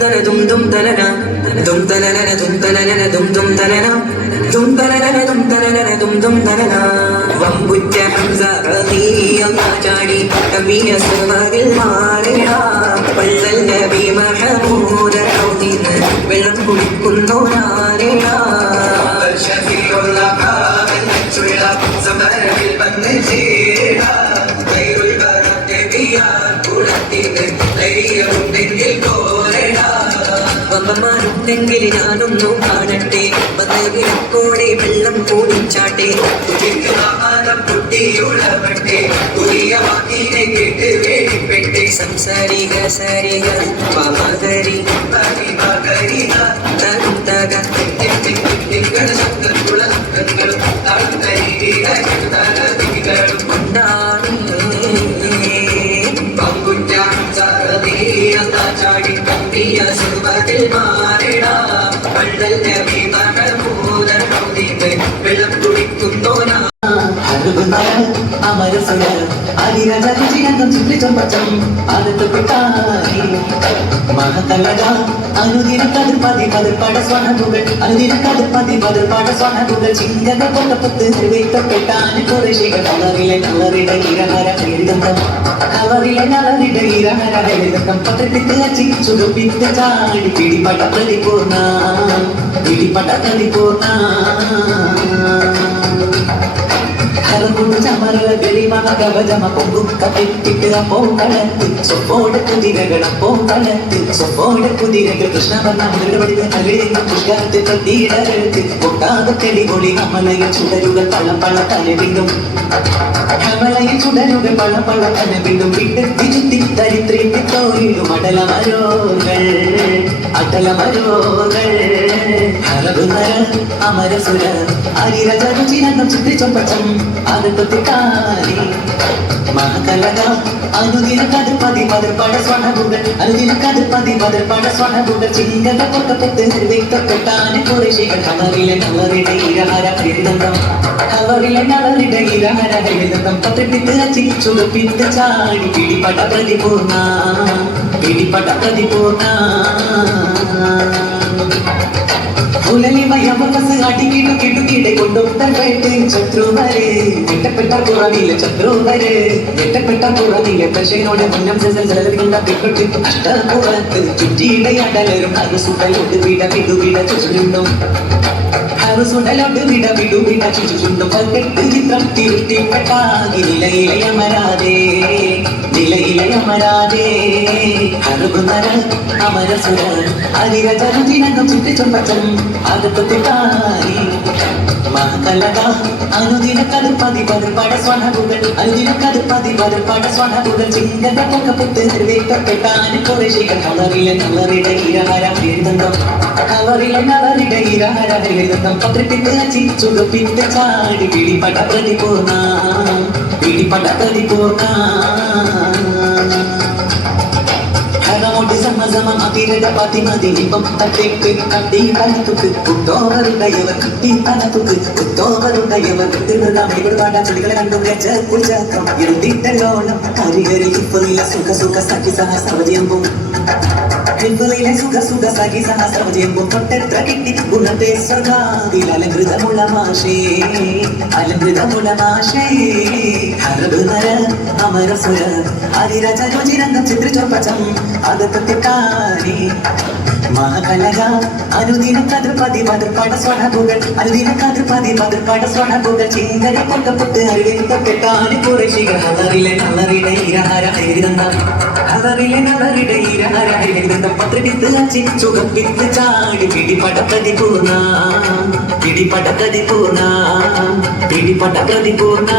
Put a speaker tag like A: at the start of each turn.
A: തന ദും ദും തനന ദും തനനന ദും തനനന ദും ദും തനന ദും തനനന ദും തനനന ദും ദും തനന വമ്പുറ്റ ഹംസ റളിയല്ല ചാടി കവിയ സുമതിൽ മാറിയ പള്ളൽ നബി മഹമൂദ ഔദിന് വെള്ളം കുടിക്കുന്നു നാരിയ ഷഫീഉൽ അഹാബിൽ ചുഴ സമരത്തിൽ വന്ന് ചേരുക കൈറുൽ ബറക്കതിയാൽ കുളത്തിന് ധൈര്യമുണ്ടെങ്കിൽ പോരടാ വമ്പന്മാരുണ്ടെങ്കിൽ ഞാനൊന്നും കാണട്ടെ വന്നകിലപ്പോടെ വെള്ളം കൂടിച്ചാട്ടെ സംസാരിക സരിക പമകരി പരിമകരി
B: അമരസുര അതിരജനം ചുറ്റിച്ചൊമ്പച്ചം അടുത്ത് പിട്ടാരി മഹത്തലക അനുദിന കതിർപ്പതി കതിർപ്പാട സ്വർണകുകൾ അനുദിന കതിർപ്പതി കതിർപ്പാട സ്വർണകുകൾ ചിങ്കക കൊണ്ടപ്പത്ത് നിർവഹിക്കപ്പെട്ടാൻ കുറേശികൾ കളറിലെ കളറിലെ ചാടി പ്രതിപൂർണ പ്രതിപൂർണ കറുകുണ്ടു ചമരല അമലയിൽ ചുടരുകൾ പളം പള തലവിണ്ടും കമലയിൽ തോയിലും അടലമരോകൾ അടലമരോകൾ ഹരബുനര അമരസുര അരിരജരുചിരകം ചിത്രിച്ചൊപ്പച്ചം അകത്തൊത്തിക്കാരി മഹകലക അനുദിന കടുപ്പതി പതിർപ്പട സ്വർണകുകൾ അനുദിന കടുപ്പതി പതിർപ്പട സ്വർണകുകൾ ചിങ്കക പൊക്കപ്പെട്ട് നിർവഹിക്കപ്പെട്ടാന് കുറേശികൾ കവറിലെ കവറിടെ ഇരഹര എഴുതന്തം കവറിലെ കവറിടെ ഇരഹര എഴുതന്തം പത്തിപ്പിത്ത് അച്ചി ചുടുപ്പിത്ത് ചാടി പിടിപട പ്രതിപൂർണ പിടിപട പ്രതിപൂർണ. ഉലലിമയമകസ് അടിക്കിടു കിടുകിടെ കൊണ്ടൊട്ടപ്പെട്ട് ശത്രുവരെ ഞെട്ടപ്പെട്ട പുറവിലെ ശത്രുവരെ ഞെട്ടപ്പെട്ട പുറവിലെ പ്രശയോടെ മുന്നം സെസൽ ജലവികൊണ്ട പിക്കൊട്ടി അഷ്ടപുറത്ത് ചുറ്റിയിടയടലരും അത് സുഖയോട് വിട വിടുവിട ചുരുണ്ടും ഹറുസുടലോട്ട് വിട വിടുവിട ചുരുണ്ടും പക്കെട്ട് ചിത്രം തിരുട്ടിപ്പെട്ടാകി നിലയിലയമരാതെ നിലയിലയമരാതെ ഹറുകുന്നര അമരസുര അരിരചരുചിനകം ചുറ്റിച്ചുമ്പച്ചം അകത്തൊത്തിട്ടായി ചുടുപ്പിട്ട് ചാടി പിടിപട പ്രതിപൂർണ പിടിപട പ്രതിപൂർണ சமம் அதிரத பதிமதி நிபம் தட்டைக்கு கட்டி கருத்துக்கு புத்தோவருடையவர் கட்டி தனத்துக்கு புத்தோவருடையவர் திருதான் இவர்பாட சொல்களை கண்டு கெச்ச குடிச்சாக்கம் இருந்திட்டோளம் கரிகரி இப்போதைய சுக சுக சகி சவதியம்பும் സുഖ സുഖ സഖി സഹ സർവജയമ്പും തൊട്ടെത്ര കിട്ടി ഗുണത്തെ സ്വർഗാതിൽ അലങ്കൃതമുള്ള മാഷേ അലങ്കൃതമുള്ള മാഷേ ഹരബുനര അമരസുര അതിരചരുചിരംഗം ചിത്രിച്ചൊപ്പച്ചം അകത്തെക്കാരി മഹകലക അനുദിന കതിർപതി പതിർപ്പട സ്വർണകുകൾ അനുദിന കതിർപതി പതിർപ്പട സ്വർണകുകൾ ചിങ്കര കുറശികൾ അറിവിൽപ്പെട്ടെട്ടാണ് കുറേശികൾ ഹലറിലെ നല്ലറിട ഇരഹര എഴുതുന്ന ഹലറിലെ നല്ലറിട ഇരഹര എഴുതുന്ന പത്രവിത്ത് അച്ചി ചുഖപ്പിത്ത് ചാടി പിടിപട പ്രതിപൂർണ പിടിപട പ്രതിപൂർണ പിടിപട പ്രതിപൂർണ